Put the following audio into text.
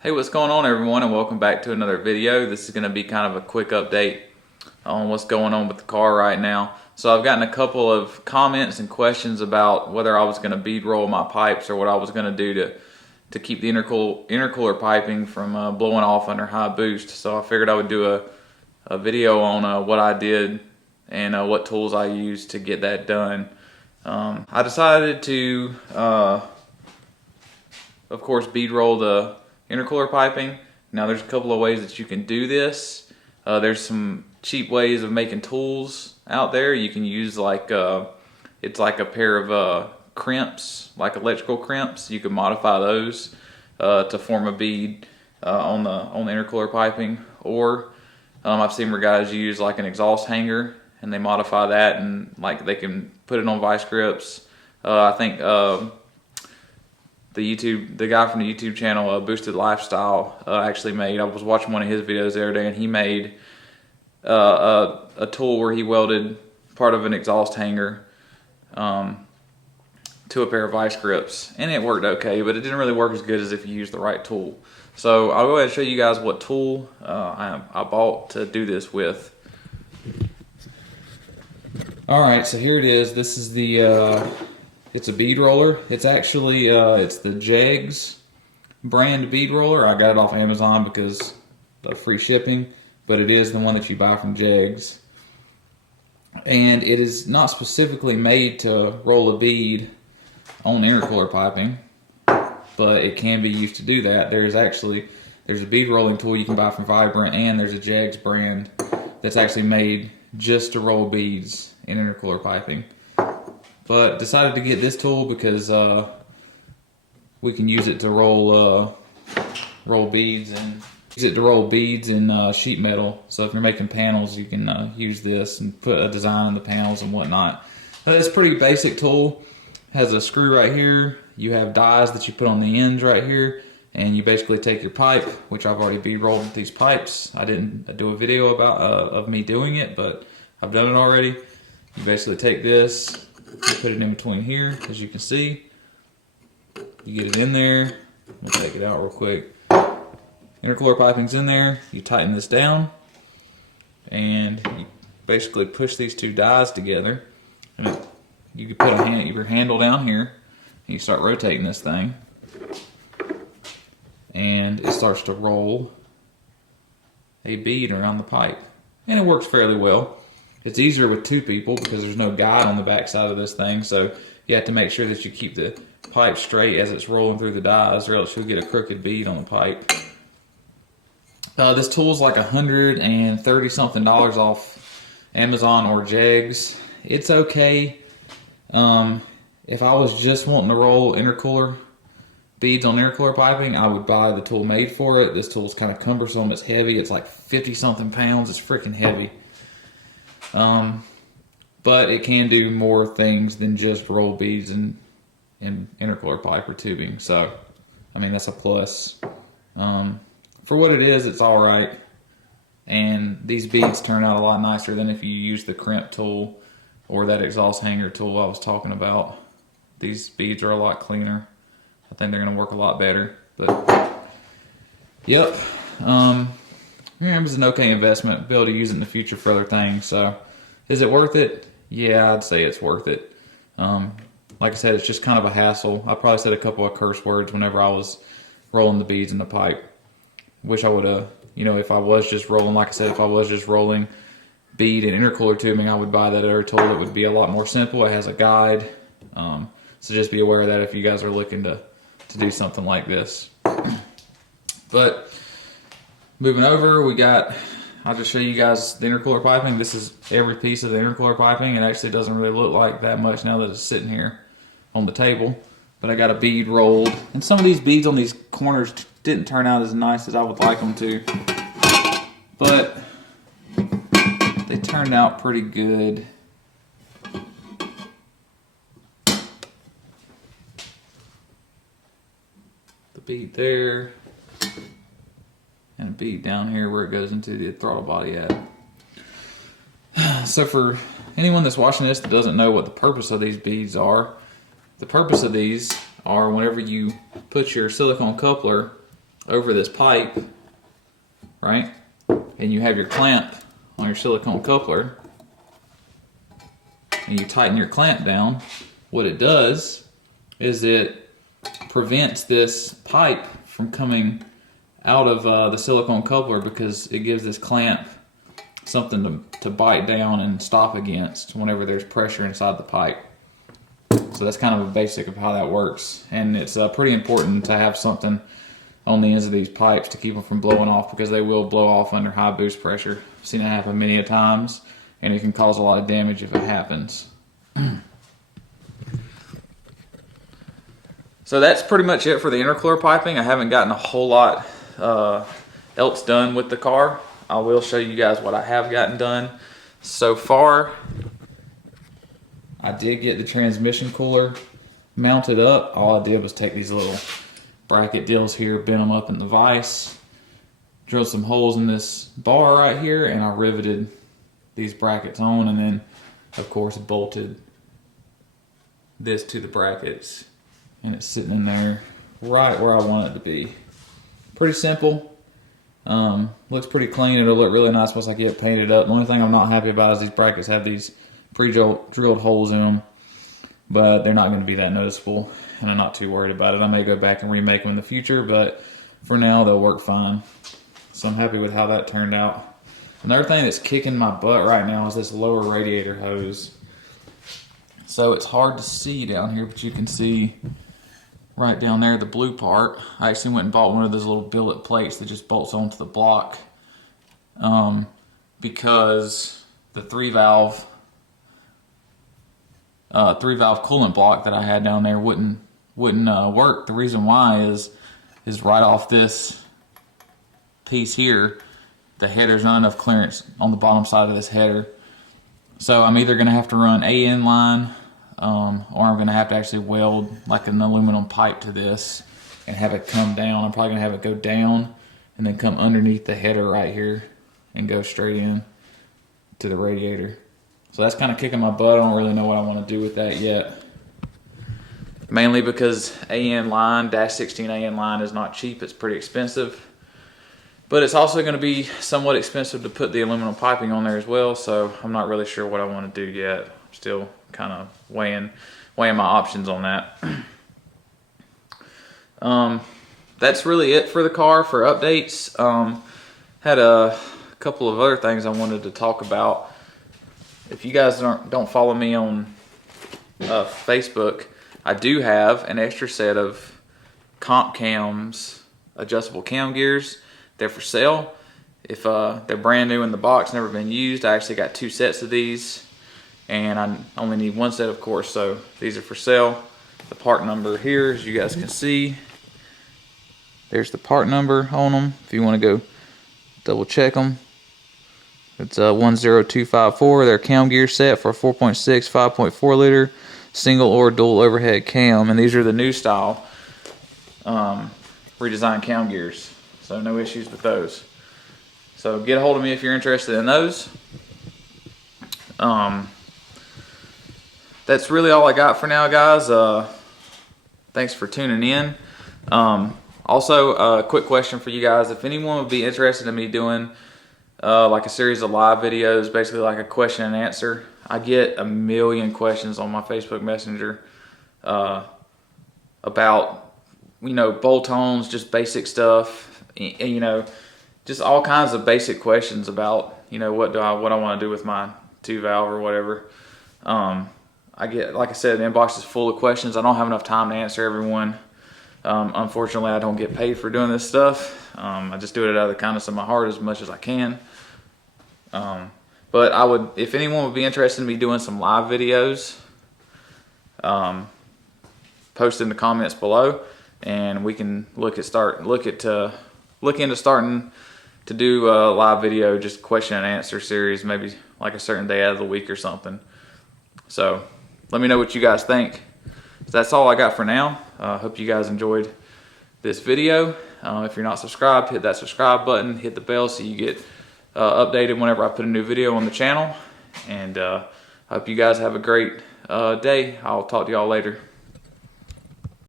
Hey, what's going on everyone, and welcome back to another video. This is going to be kind of a quick update on what's going on with the car right now. So I've gotten a couple of comments and questions about whether I was going to bead roll my pipes or what I was going to do to keep the intercooler piping from blowing off under high boost. So I figured I would do a video on what I did and what tools I used to get that done. I decided to, of course, bead roll the intercooler piping. Now there's a couple of ways that you can do this. There's some cheap ways of making tools out there. You can use it's like a pair of crimps, like electrical crimps. You can modify those to form a bead on the intercooler piping. Or I've seen where guys use like an exhaust hanger and they modify that, and like they can put it on vice grips. I think the guy from the YouTube channel, Boosted Lifestyle, actually made. I was watching one of his videos the other day, and he made a tool where he welded part of an exhaust hanger to a pair of vice grips, and it worked okay, but it didn't really work as good as if you used the right tool. So I'll go ahead and show you guys what tool I bought to do this with. All right, so here it is. This is the it's a bead roller. It's actually it's the Jegs brand bead roller. I got it off Amazon because of free shipping, but it is the one that you buy from Jegs. And it is not specifically made to roll a bead on intercooler piping, but it can be used to do that. There's a bead rolling tool you can buy from Vibrant, and there's a Jegs brand that's actually made just to roll beads in intercooler piping. But decided to get this tool because we can use it to roll beads and sheet metal. So if you're making panels, you can use this and put a design in the panels and whatnot. It's a pretty basic tool. It has a screw right here. You have dies that you put on the ends right here, and you basically take your pipe, which I've already bead rolled with these pipes. I didn't do a video about of me doing it, but I've done it already. You basically take this. You put it in between here, as you can see. You get it in there. We'll take it out real quick. Intercooler piping's in there. You tighten this down, and you basically push these two dies together. And you can put your handle down here, and you start rotating this thing, and it starts to roll a bead around the pipe, and it works fairly well. It's easier with two people because there's no guide on the back side of this thing, so you have to make sure that you keep the pipe straight as it's rolling through the dies, or else you'll get a crooked bead on the pipe. This tool's like $130 something off Amazon or Jegs. It's okay. If I was just wanting to roll intercooler beads on intercooler piping, I would buy the tool made for it. This tool's kind of cumbersome. It's heavy. It's like 50 something pounds. It's freaking heavy. But it can do more things than just roll beads in intercooler pipe or tubing. So, I mean, that's a plus. For what it is, it's alright. And these beads turn out a lot nicer than if you use the crimp tool or that exhaust hanger tool I was talking about. These beads are a lot cleaner. I think they're going to work a lot better. But, yep. It was an okay investment. Be able to use it in the future for other things. So, is it worth it? Yeah, I'd say it's worth it. Like I said, it's just kind of a hassle. I probably said a couple of curse words whenever I was rolling the beads in the pipe. Wish I would have, if I was just rolling, like I said, if I was just rolling bead and intercooler tubing, I would buy that other tool. It would be a lot more simple. It has a guide. So just be aware of that if you guys are looking to do something like this. But moving over, I'll just show you guys the intercooler piping. This is every piece of the intercooler piping. It actually doesn't really look like that much now that it's sitting here on the table. But I got a bead rolled. And some of these beads on these corners didn't turn out as nice as I would like them to. But they turned out pretty good. The bead there. And a bead down here where it goes into the throttle body at. So for anyone that's watching this that doesn't know what the purpose of these beads are, the purpose of these are whenever you put your silicone coupler over this pipe, right? And you have your clamp on your silicone coupler, and you tighten your clamp down, what it does is it prevents this pipe from coming out of the silicone coupler, because it gives this clamp something to bite down and stop against whenever there's pressure inside the pipe. So that's kind of a basic of how that works, and it's pretty important to have something on the ends of these pipes to keep them from blowing off, because they will blow off under high boost pressure. I've seen it happen many a times, and it can cause a lot of damage if it happens. So that's pretty much it for the intercooler piping. I haven't gotten a whole lot else done with the car. I will show you guys what I have gotten done so far. I did get the transmission cooler mounted up. All I did was take these little bracket deals here, bent them up in the vise, drilled some holes in this bar right here, and I riveted these brackets on, and then of course bolted this to the brackets, and it's sitting in there right where I want it to be. Pretty simple. Looks pretty clean. It'll look really nice once I get it painted up. The only thing I'm not happy about is these brackets have these pre-drilled holes in them, but they're not going to be that noticeable, and I'm not too worried about it. I may go back and remake them in the future, but for now they'll work fine. So I'm happy with how that turned out. Another thing that's kicking my butt right now is this lower radiator hose. So it's hard to see down here, but you can see right down there the blue part. I actually went and bought one of those little billet plates that just bolts onto the block, because the three valve coolant block that I had down there wouldn't work. The reason why is right off this piece here, the header's not enough clearance on the bottom side of this header. So I'm either going to have to run AN line, or I'm going to have to actually weld like an aluminum pipe to this and have it come down. I'm probably going to have it go down and then come underneath the header right here and go straight in to the radiator. So that's kind of kicking my butt. I don't really know what I want to do with that yet. Mainly because AN line, -16 AN line is not cheap. It's pretty expensive. But it's also going to be somewhat expensive to put the aluminum piping on there as well. So I'm not really sure what I want to do yet. I'm still kind of weighing my options on that. That's really it for the car for updates. Had a couple of other things I wanted to talk about. If you guys don't follow me on Facebook, I do have an extra set of Comp Cam's adjustable cam gears. They're for sale. If they're brand new in the box, never been used, I actually got 2 sets of these, and I only need 1 set, of course, so these are for sale. The part number here, as you guys can see, there's the part number on them if you want to go double check them. It's 10254. They're cam gear set for a 4.6, 5.4 liter single or dual overhead cam, and these are the new style redesigned cam gears. So no issues with those. So get a hold of me if you're interested in those. That's really all I got for now, guys. Thanks for tuning in. Also, a quick question for you guys. If anyone would be interested in me doing like a series of live videos, basically like a question and answer. I get a million questions on my Facebook Messenger about, bolt-ons, just basic stuff. Just all kinds of basic questions about, what I want to do with my 2-valve or whatever. I get, like I said, the inbox is full of questions. I don't have enough time to answer everyone. Unfortunately, I don't get paid for doing this stuff. I just do it out of the kindness of my heart as much as I can. But if anyone would be interested in me doing some live videos, post in the comments below, and we can look into starting to do a live video, just question and answer series, maybe like a certain day out of the week or something. So let me know what you guys think. So that's all I got for now. Hope you guys enjoyed this video. If you're not subscribed, hit that subscribe button, hit the bell so you get updated whenever I put a new video on the channel. And I hope you guys have a great day. I'll talk to y'all later.